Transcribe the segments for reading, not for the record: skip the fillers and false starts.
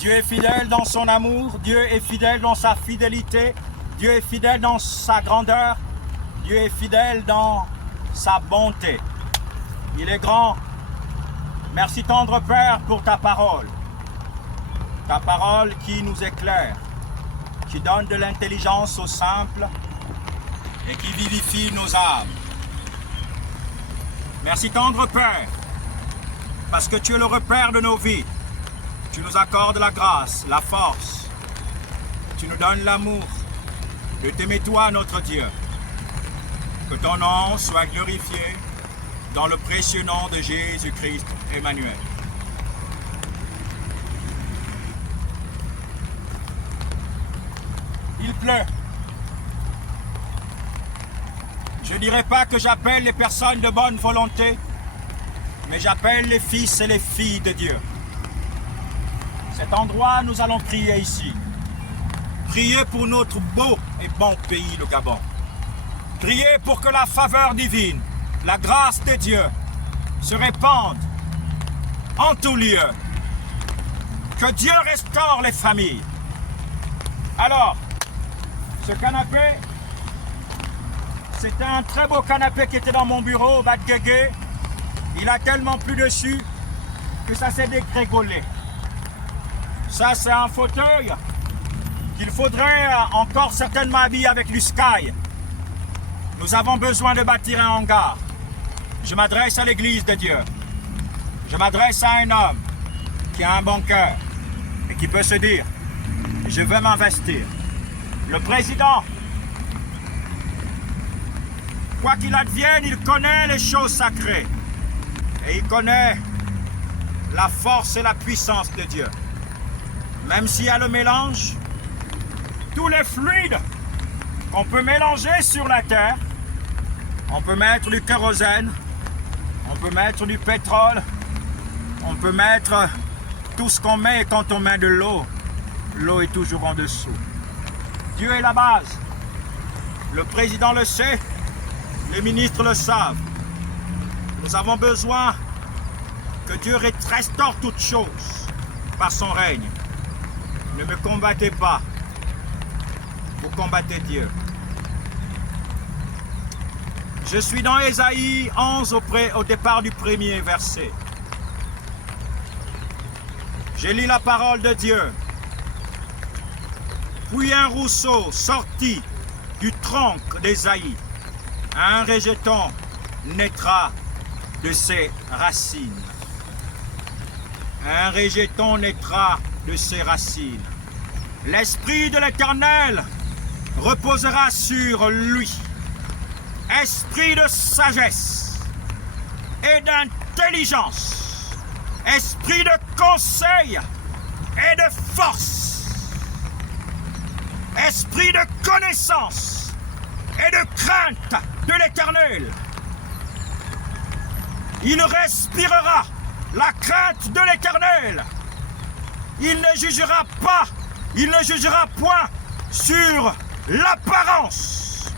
Dieu est fidèle dans son amour, Dieu est fidèle dans sa fidélité, Dieu est fidèle dans sa grandeur, Dieu est fidèle dans sa bonté. Il est grand. Merci tendre Père pour ta parole qui nous éclaire, qui donne de l'intelligence aux simples et qui vivifie nos âmes. Merci tendre Père, parce que tu es le repère de nos vies. Tu nous accordes la grâce, la force. Tu nous donnes l'amour de t'aimer toi, notre Dieu. Que ton nom soit glorifié dans le précieux nom de Jésus-Christ, Emmanuel. Il pleut. Je ne dirais pas que j'appelle les personnes de bonne volonté, mais j'appelle les fils et les filles de Dieu. Cet endroit, nous allons prier ici. Prier pour notre beau et bon pays, le Gabon. Prier pour que la faveur divine, la grâce de Dieu se répande en tout lieu. Que Dieu restaure les familles. Alors, ce canapé, c'était un très beau canapé qui était dans mon bureau au Bad-Guégué. Il a tellement plu dessus que ça s'est dégrégolé. Ça, c'est un fauteuil qu'il faudrait encore certainement habiller avec du Sky. Nous avons besoin de bâtir un hangar. Je m'adresse à l'église de Dieu. Je m'adresse à un homme qui a un bon cœur et qui peut se dire, je veux m'investir. Le président, quoi qu'il advienne, il connaît les choses sacrées. Et il connaît la force et la puissance de Dieu. Même s'il y a le mélange, tous les fluides qu'on peut mélanger sur la terre, on peut mettre du kérosène, on peut mettre du pétrole, on peut mettre tout ce qu'on met quand on met de l'eau. L'eau est toujours en dessous. Dieu est la base. Le président le sait, les ministres le savent. Nous avons besoin que Dieu restaure toutes choses par son règne. Ne me combattez pas, vous combattez Dieu. Je suis dans Ésaïe 11 au départ du premier verset. J'ai lu la parole de Dieu. Puis un rousseau sortit du tronc d'Ésaïe. Un rejeton naîtra de ses racines. Un rejeton naîtra de ses racines. L'Esprit de l'Éternel reposera sur lui. Esprit de sagesse et d'intelligence. Esprit de conseil et de force. Esprit de connaissance et de crainte de l'Éternel. Il respirera la crainte de l'Éternel. Il ne jugera pas, il ne jugera point sur l'apparence.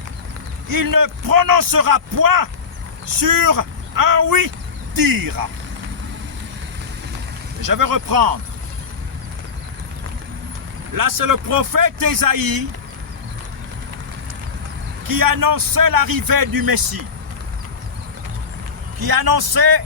Il ne prononcera point sur un oui-dire. Je vais reprendre. Là, c'est le prophète Ésaïe qui annonçait l'arrivée du Messie, qui annonçait